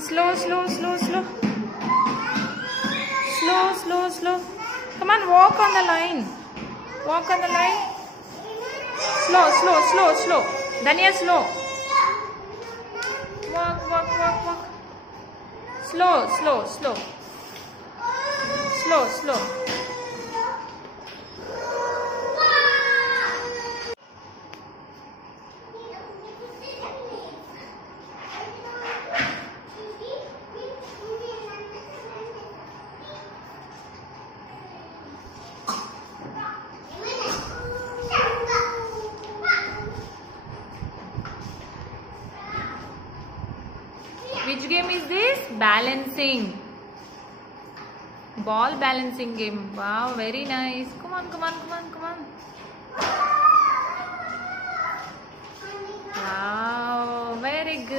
Slow, slow, slow, slow. Slow, slow, slow. Come on, walk on the line. Walk on the line. Slow, slow, slow, slow. Dania, slow. Walk, walk, walk, walk. Slow, slow, slow. Slow, slow. Which game is this? Balancing. Ball balancing game. Wow, very nice. Come on, come on, come on, come on. Wow, very good.